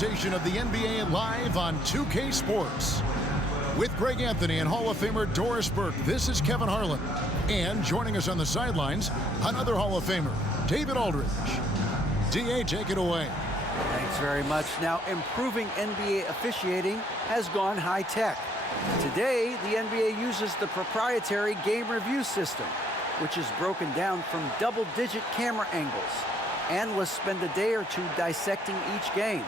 presentation of the NBA live on 2K Sports. With Greg Anthony and Hall of Famer Doris Burke, this is Kevin Harlan. And joining us on the sidelines, another Hall of Famer, David Aldridge. DA, take it away. Thanks very much. Now, improving NBA officiating has gone high-tech. Today, the NBA uses the proprietary game review system, which is broken down from double-digit camera angles. Analysts spend a day or two dissecting each game.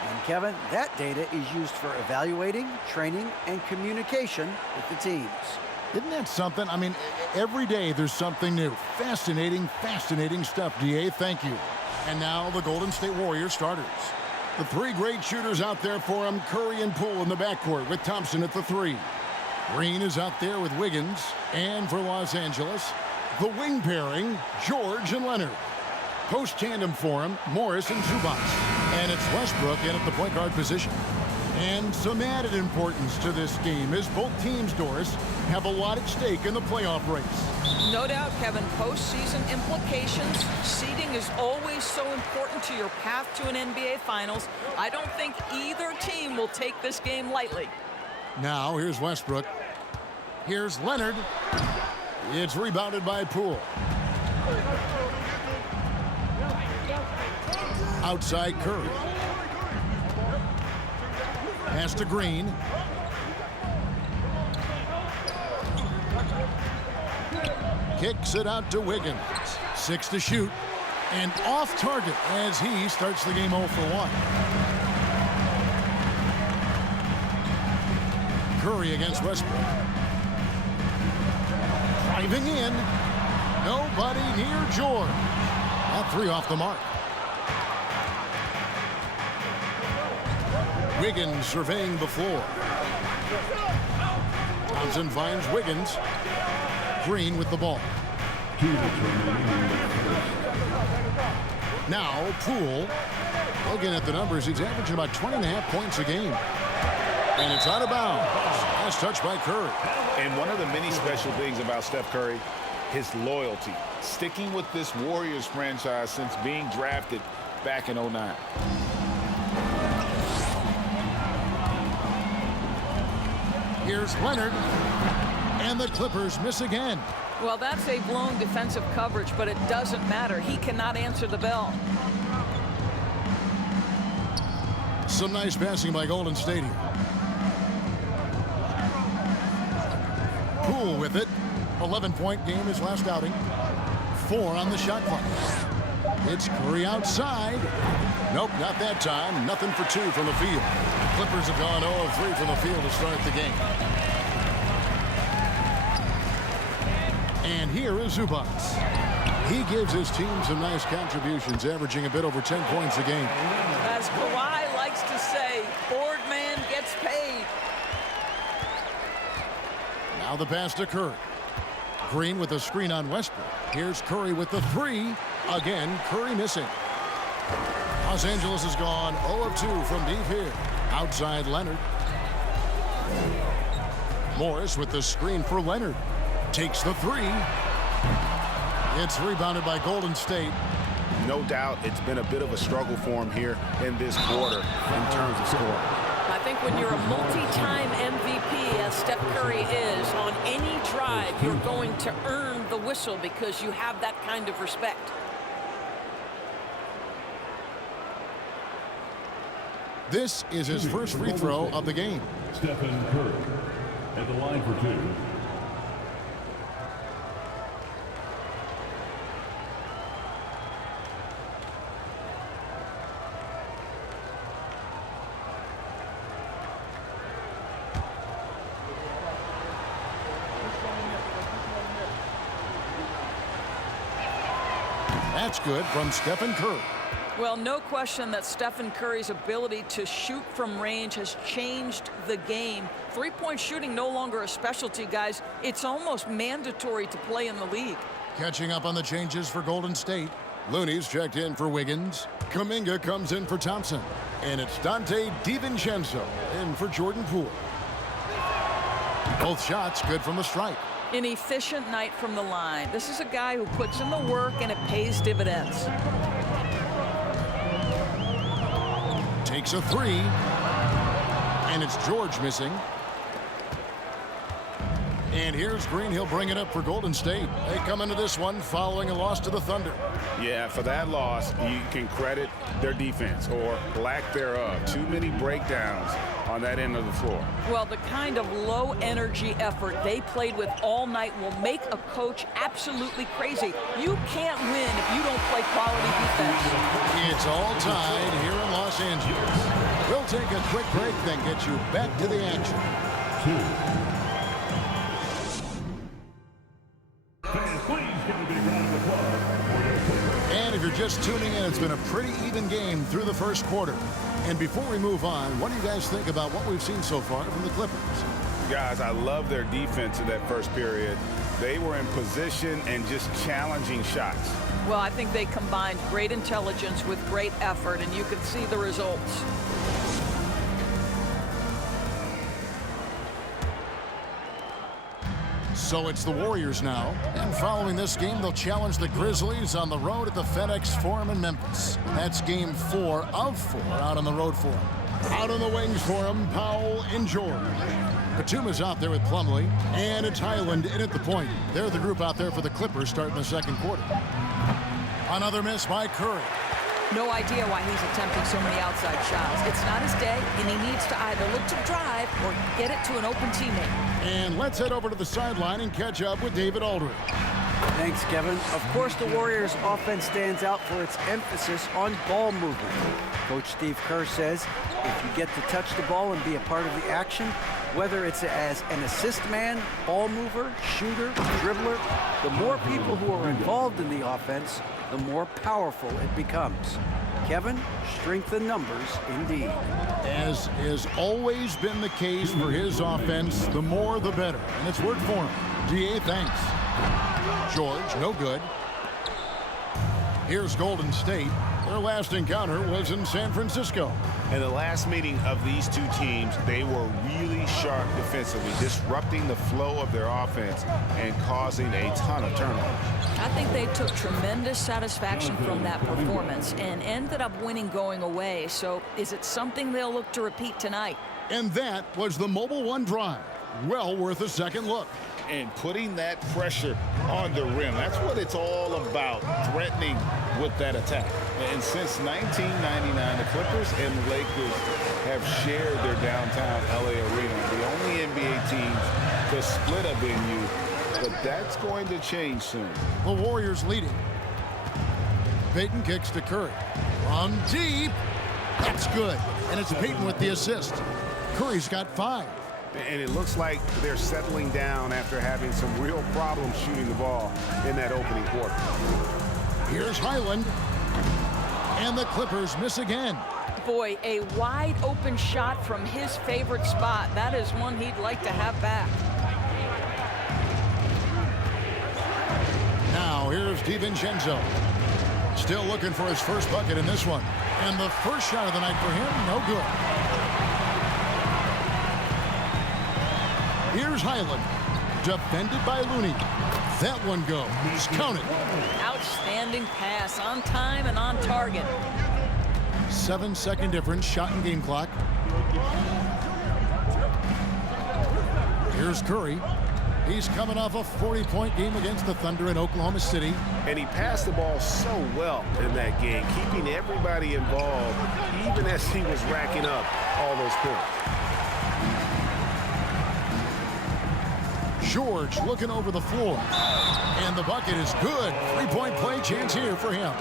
And Kevin, that data is used for evaluating, training, and communication with the teams. Isn't that something? I mean, every day there's something new. Fascinating stuff, DA. Thank you. And now the Golden State Warriors starters. The three great shooters out there for them, Curry and Poole in the backcourt with Thompson at the three. Green is out there with Wiggins. And for Los Angeles, the wing pairing, George and Leonard. Post tandem for him, Morris and Zubac. And it's Westbrook in at the point guard position. And some added importance to this game as both teams, Doris, have a lot at stake in the playoff race. No doubt, Kevin. Postseason implications. Seeding is always so important to your path to an NBA Finals. I don't think either team will take this game lightly. Now, here's Westbrook. Here's Leonard. It's rebounded by Poole. Outside Curry. Pass to Green. Kicks it out to Wiggins. 6 to shoot. And off target as he starts the game 0 for 1. Curry against Westbrook. Driving in. Nobody near George. That three off the mark. Wiggins surveying the floor. Thompson finds Wiggins. Green with the ball. Now Poole. Looking at the numbers, he's averaging about 20.5 points a game. And it's out of bounds. Last touch by Curry. And one of the many special things about Steph Curry, his loyalty. Sticking with this Warriors franchise since being drafted back in '09. Here's Leonard, and the Clippers miss again. Well, that's a blown defensive coverage, but it doesn't matter. He cannot answer the bell. Some nice passing by Golden State here. Poole with it. 11-point game his last outing. 4 on the shot clock. It's Curry outside. Nope, not that time. Nothing for 2 from the field. The Clippers have gone 0 of 3 from the field to start the game. And here is Zubac. He gives his team some nice contributions, averaging a bit over 10 points a game. As Kawhi likes to say, board man gets paid. Now the pass to Curry. Green with a screen on Westbrook. Here's Curry with the three. Again, Curry missing. Los Angeles has gone 0 of 2 from deep here. Outside Leonard. Morris with the screen for Leonard. Takes the three. It's rebounded by Golden State. No doubt it's been a bit of a struggle for him here in this quarter in terms of scoring. I think when you're a multi-time MVP, as Steph Curry is, on any drive, you're going to earn the whistle because you have that kind of respect. This is his first free throw of the game. Stephen Curry at the line for 2. That's good from Stephen Curry. Well, no question that Stephen Curry's ability to shoot from range has changed the game. Three-point shooting no longer a specialty, guys. It's almost mandatory to play in the league. Catching up on the changes for Golden State. Looney's checked in for Wiggins. Kuminga comes in for Thompson. And it's Dante DiVincenzo in for Jordan Poole. Both shots good from the stripe. An efficient night from the line. This is a guy who puts in the work and it pays dividends. Takes a three. And it's George missing. And here's Green. He'll bring it up for Golden State. They come into this one following a loss to the Thunder. Yeah, for that loss, you can credit their defense or lack thereof. Too many breakdowns on that end of the floor. Well, the kind of low-energy effort they played with all night will make a coach absolutely crazy. You can't win if you don't play quality defense. It's all tied here in Los Angeles. We'll take a quick break, then get you back to the action. 2. Fans, please give a big round of applause for the Clippers. And if you're just tuning in, it's been a pretty even game through the first quarter. And before we move on, what do you guys think about what we've seen so far from the Clippers? Guys, I love their defense in that first period. They were in position and just challenging shots. Well, I think they combined great intelligence with great effort, and you could see the results. So it's the Warriors now. And following this game, they'll challenge the Grizzlies on the road at the FedEx Forum in Memphis. That's game 4 of 4 out on the road for them. Out on the wings for them, Powell and George. Batuma's out there with Plumlee. And it's Highland in at the point. They're the group out there for the Clippers starting the second quarter. Another miss by Curry. No idea why he's attempting so many outside shots. It's not his day, and he needs to either look to drive or get it to an open teammate. And let's head over to the sideline and catch up with David Aldridge. Thanks, Kevin. Of course, the Warriors' offense stands out for its emphasis on ball movement. Coach Steve Kerr says if you get to touch the ball and be a part of the action, whether it's as an assist man, ball mover, shooter, dribbler, the more people who are involved in the offense, the more powerful it becomes. Kevin, strength in numbers indeed. As has always been the case for his offense, the more the better. And it's worked for him. DA, thanks. George, no good. Here's Golden State. Their last encounter was in San Francisco. In the last meeting of these two teams, they were really sharp defensively, disrupting the flow of their offense and causing a ton of turnovers. I think they took tremendous satisfaction from that performance and ended up winning going away. So is it something they'll look to repeat tonight? And that was the Mobile One drive. Well worth a second look. And putting that pressure on the rim. That's what it's all about, threatening with that attack. And since 1999, the Clippers and the Lakers have shared their downtown LA arena. The only NBA teams to split a venue, but that's going to change soon. The Warriors leading. Payton kicks to Curry. From deep. That's good. And it's Payton with the assist. Curry's got 5. And it looks like they're settling down after having some real problems shooting the ball in that opening quarter. Here's Highland. And the Clippers miss again. Boy, a wide open shot from his favorite spot. That is one he'd like to have back. Now here's DiVincenzo. Still looking for his first bucket in this one. And the first shot of the night for him, no good. Here's Highland, defended by Looney. That one goes. Count it. Outstanding pass, on time and on target. 7-second difference, shot and game clock. Here's Curry. He's coming off a 40-point game against the Thunder in Oklahoma City. And he passed the ball so well in that game, keeping everybody involved, even as he was racking up all those points. George looking over the floor. And the bucket is good. 3-point play chance here for him.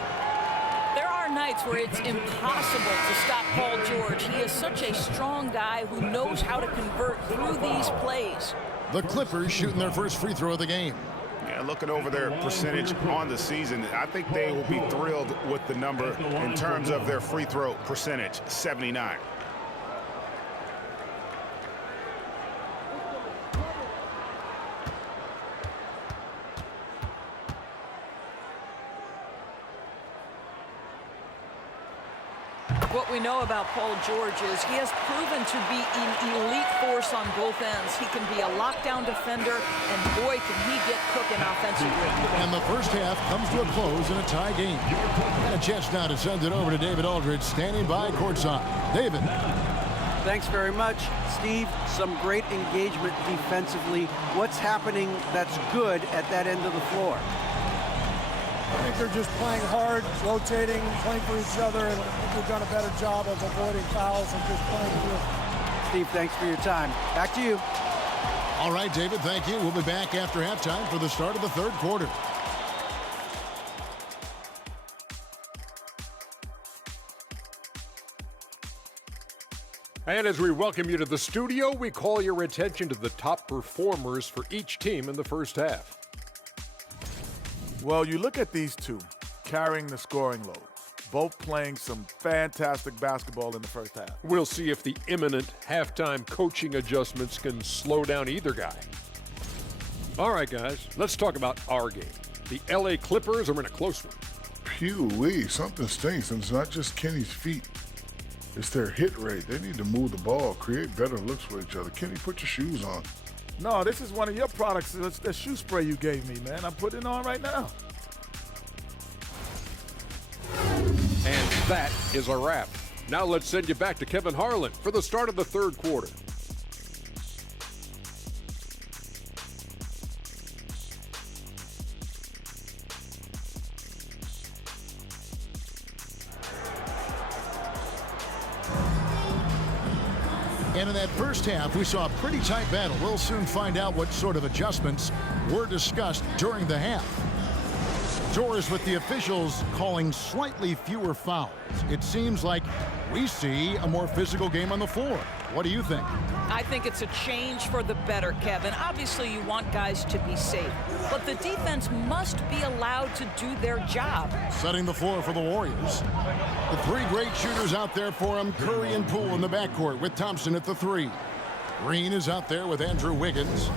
There are nights where it's impossible to stop Paul George. He is such a strong guy who knows how to convert through these plays. The Clippers shooting their first free throw of the game. Yeah, looking over their percentage on the season, I think they will be thrilled with the number in terms of their free throw percentage, 79. What we know about Paul George is he has proven to be an elite force on both ends. He can be a lockdown defender, and boy, can he get cooking offensively. And the first half comes to a close in a tie game. And a chance now to send it over to David Aldridge, standing by courtside. David. Thanks very much, Steve. Some great engagement defensively. What's happening that's good at that end of the floor? I think they're just playing hard, rotating, playing for each other, and I think we've done a better job of avoiding fouls and just playing good. Steve, thanks for your time. Back to you. All right, David, thank you. We'll be back after halftime for the start of the third quarter. And as we welcome you to the studio, we call your attention to the top performers for each team in the first half. Well, you look at these two carrying the scoring load, both playing some fantastic basketball in the first half. We'll see if the imminent halftime coaching adjustments can slow down either guy. All right, guys, let's talk about our game. The LA Clippers are in a close one. Phew-wee, something stinks, and it's not just Kenny's feet. It's their hit rate. They need to move the ball, create better looks for each other. Kenny, put your shoes on. No, this is one of your products. It's the shoe spray you gave me, man. I'm putting it on right now. And that is a wrap. Now let's send you back to Kevin Harlan for the start of the third quarter. And in that first half, we saw a pretty tight battle. We'll soon find out what sort of adjustments were discussed during the half. Doors with the officials calling slightly fewer fouls. It seems like we see a more physical game on the floor. What do you think? I think it's a change for the better, Kevin. Obviously, you want guys to be safe, but the defense must be allowed to do their job. Setting the floor for the Warriors. The three great shooters out there for them. Curry and Poole in the backcourt with Thompson at the three. Green is out there with Andrew Wiggins.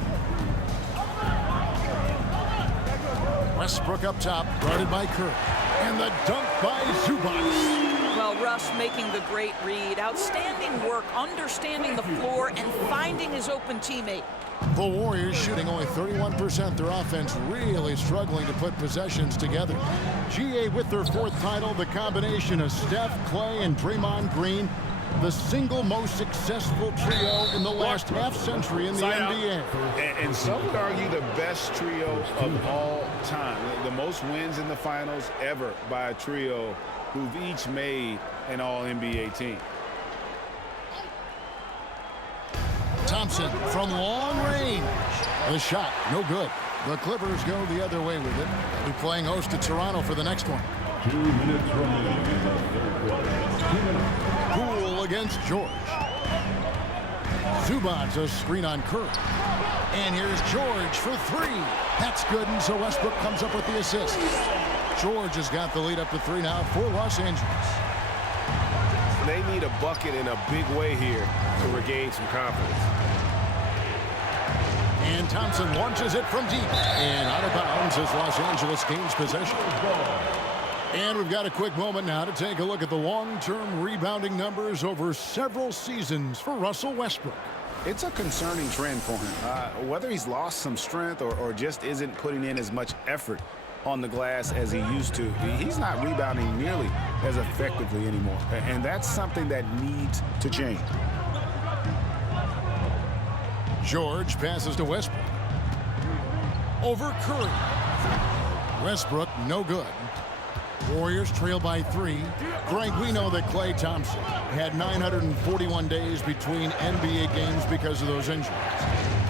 Westbrook up top, guarded by Curry. And the dunk by Zubac. Well, Russ making the great read. Outstanding work, understanding the floor, and finding his open teammate. The Warriors shooting only 31%. Their offense really struggling to put possessions together. GA with their fourth title, the combination of Steph, Clay, and Draymond Green, the single most successful trio in the last half-century in the NBA. And some would argue the best trio of all time. The most wins in the finals ever by a trio who've each made an All-NBA team. Thompson from long range. The shot, no good. The Clippers go the other way with it. They'll be playing host to Toronto for the next one. 2 minutes remaining in the third quarter. Poole against George. Zubac a screen on Curry. And here's George for three. That's good, and so Westbrook comes up with the assist. George has got the lead up to three now for Los Angeles. They need a bucket in a big way here to regain some confidence. And Thompson launches it from deep. And out of bounds as Los Angeles gains possession. And we've got a quick moment now to take a look at the long-term rebounding numbers over several seasons for Russell Westbrook. It's a concerning trend for him. Whether he's lost some strength or just isn't putting in as much effort on the glass as he used to, he's not rebounding nearly as effectively anymore. And that's something that needs to change. George passes to Westbrook. Over Curry. Westbrook, no good. Warriors trail by three. Greg, we know that Klay Thompson had 941 days between NBA games because of those injuries.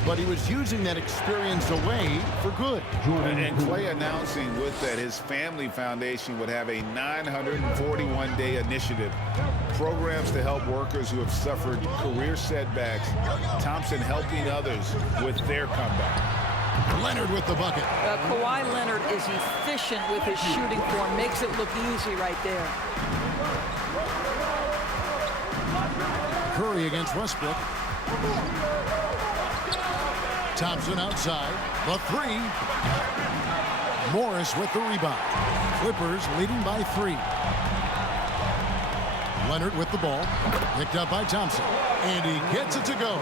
But he was using that experience away for good. And Klay announcing with that his family foundation would have a 941-day initiative. Programs to help workers who have suffered career setbacks. Thompson helping others with their comeback. Leonard with the bucket. Kawhi Leonard is efficient with his shooting form. Makes it look easy right there. Curry against Westbrook. Thompson outside. The three. Morris with the rebound. Clippers leading by three. Leonard with the ball. Picked up by Thompson. And he gets it to go.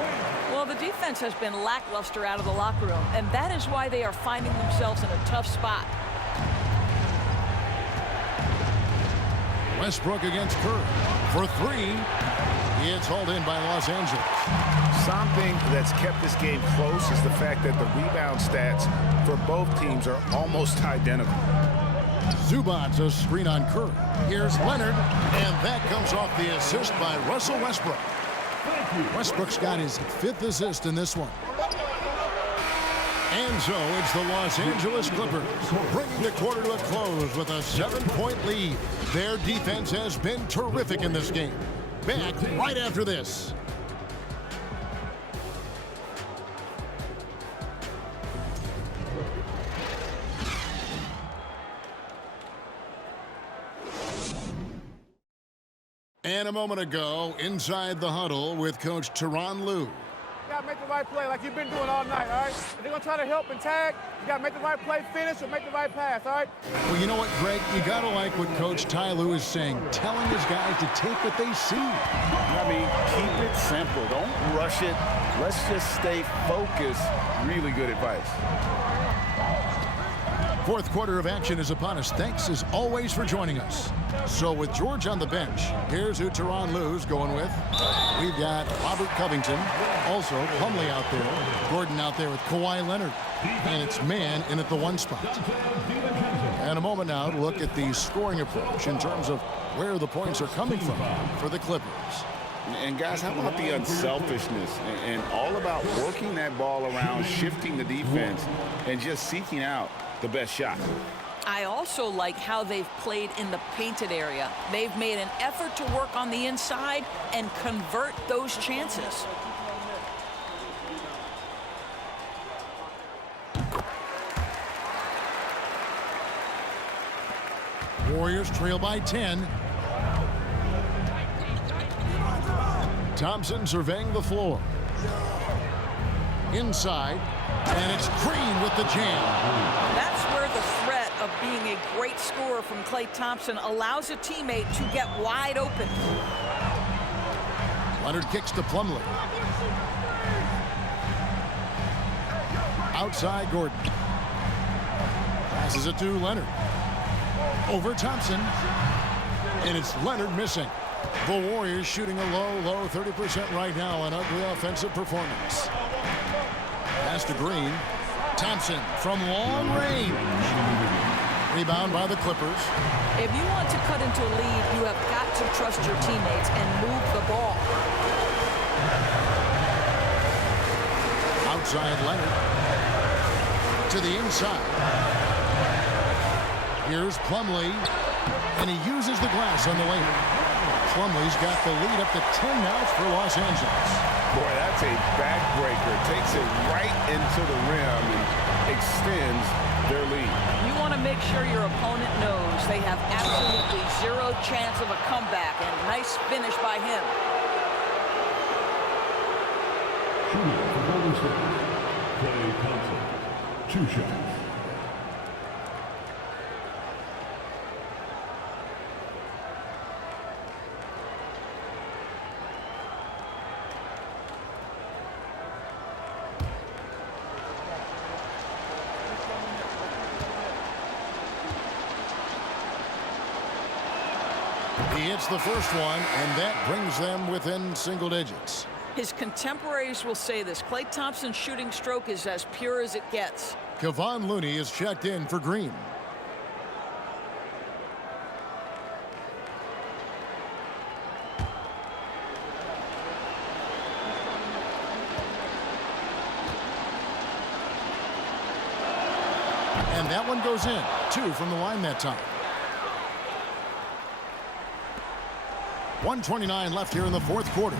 Well, the defense has been lackluster out of the locker room, and that is why they are finding themselves in a tough spot. Westbrook against Curry for three. It's hauled in by Los Angeles. Something that's kept this game close is the fact that the rebound stats for both teams are almost identical. Zubac's a screen on Curry. Here's Leonard, and that comes off the assist by Russell Westbrook. Westbrook's got his 5th assist in this one. And so it's the Los Angeles Clippers bringing the quarter to a close with a 7-point lead. Their defense has been terrific in this game. Back right after this. And a moment ago, inside the huddle with Coach Tyronn Lue. You got to make the right play like you've been doing all night, all right? If they're going to try to help and tag, you got to make the right play, finish, or make the right pass, all right? Well, you know what, Greg? You got to like what Coach Ty Lue is saying, telling his guys to take what they see. I mean, keep it simple. Don't rush it. Let's just stay focused. Really good advice. Fourth quarter of action is upon us. Thanks, as always, for joining us. So with George on the bench, here's who Tyronn Lue's going with. We've got Robert Covington, also Plumlee out there, Gordon out there with Kawhi Leonard, and it's man in at the 1 spot. And a moment now to look at the scoring approach in terms of where the points are coming from for the Clippers. And guys, how about the unselfishness and all about working that ball around, shifting the defense, and just seeking out the best shot. I also like how they've played in the painted area. They've made an effort to work on the inside and convert those chances. Warriors trail by 10. Thompson surveying the floor. Inside, and it's Green with the jam. That's where the threat of being a great scorer from Klay Thompson allows a teammate to get wide open. Leonard kicks to Plumlee. Outside Gordon. Passes it to Leonard. Over Thompson. And it's Leonard missing. The Warriors shooting a low 30% right now. An ugly offensive performance. Pass to Green. Thompson from long range. Rebound by the Clippers. If you want to cut into a lead, you have got to trust your teammates and move the ball. Outside Leonard. To the inside. Here's Plumlee. And he uses the glass on the layup. Plumlee's got the lead up to 10 now for Los Angeles. Boy, that's a backbreaker. Takes it right into the rim and extends their lead. You want to make sure your opponent knows they have absolutely zero chance of a comeback, and nice finish by him. Shooting for Golden State, Klay Thompson, 2 shots. He hits the first one, and that brings them within single digits. His contemporaries will say this. Klay Thompson's shooting stroke is as pure as it gets. Kevon Looney is checked in for Green. And that one goes in. 2 from the line that time. 1:29 left here in the fourth quarter.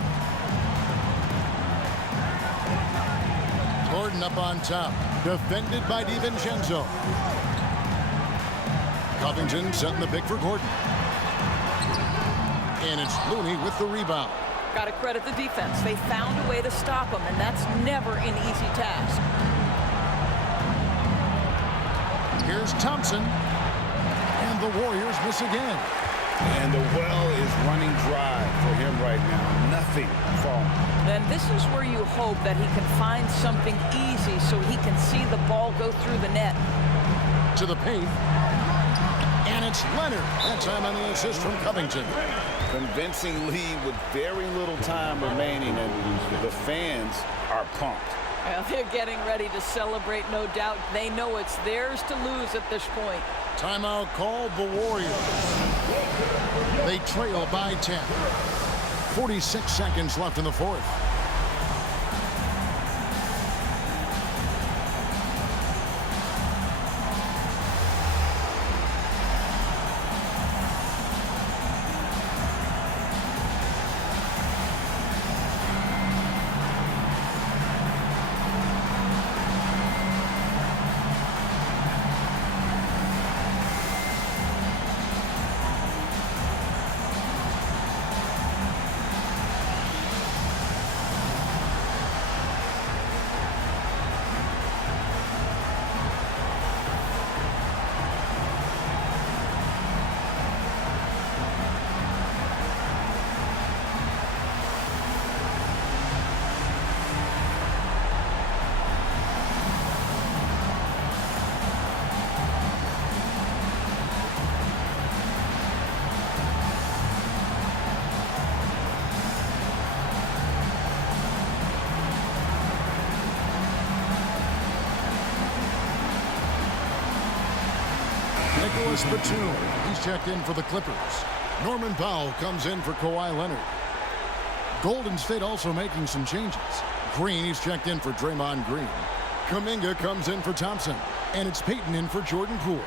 Gordon up on top. Defended by DiVincenzo. Covington setting the pick for Gordon. And it's Looney with the rebound. Got to credit the defense. They found a way to stop him, and that's never an easy task. Here's Thompson. And the Warriors miss again. And the well is running dry for him right now. Nothing falling. Then this is where you hope that he can find something easy so he can see the ball go through the net. To the paint. And it's Leonard. That time on the assist from Covington. Convincing lead with very little time remaining, and the fans are pumped. Well, they're getting ready to celebrate, no doubt. They know it's theirs to lose at this point. Timeout called the Warriors. They trail by 10. 46 seconds left in the fourth. Nicholas Batum, he's checked in for the Clippers. Norman Powell comes in for Kawhi Leonard. Golden State also making some changes. Green, he's checked in for Draymond Green. Kuminga comes in for Thompson. And it's Payton in for Jordan Poole.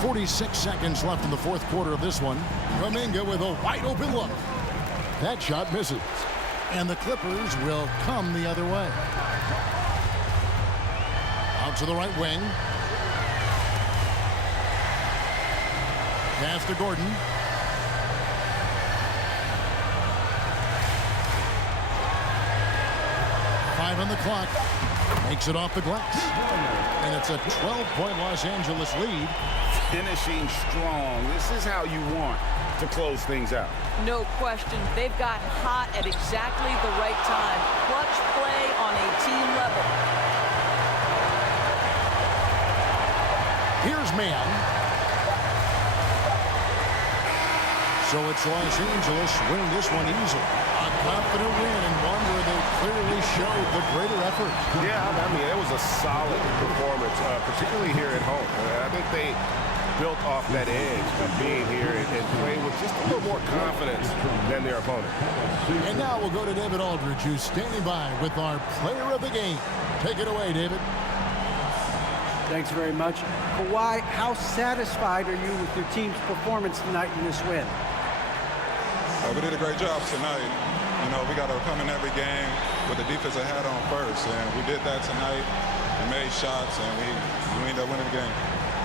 .46 seconds left in the fourth quarter of this one. Kuminga with a wide open look. That shot misses. And the Clippers will come the other way. Out to the right wing. Pass to Gordon. Five on the clock. Makes it off the glass. And it's a 12-point Los Angeles lead. Finishing strong. This is how you want to close things out. No question. They've gotten hot at exactly the right time. Clutch play on a team level. Here's Mann. So it's Los Angeles winning this one easily. A confident win and one where they clearly showed the greater effort. Yeah, I mean, it was a solid performance, particularly here at home. I think they built off that edge of being here and playing with just a little more confidence than their opponent. And now we'll go to David Aldridge, who's standing by with our player of the game. Take it away, David. Thanks very much. Kawhi, how satisfied are you with your team's performance tonight in this win? We did a great job tonight. You know, we got to come in every game with the defensive hat on first, and we did that tonight. We made shots, and we ended up winning the game.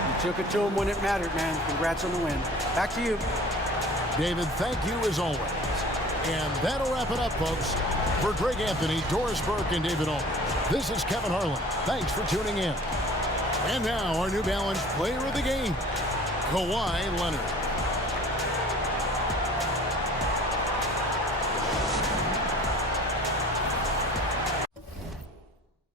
You took it to them when it mattered, man. Congrats on the win. Back to you. David, thank you as always. And that'll wrap it up, folks. For Greg Anthony, Doris Burke, and David Aldridge, this is Kevin Harlan. Thanks for tuning in. And now, our New Balance player of the game, Kawhi Leonard.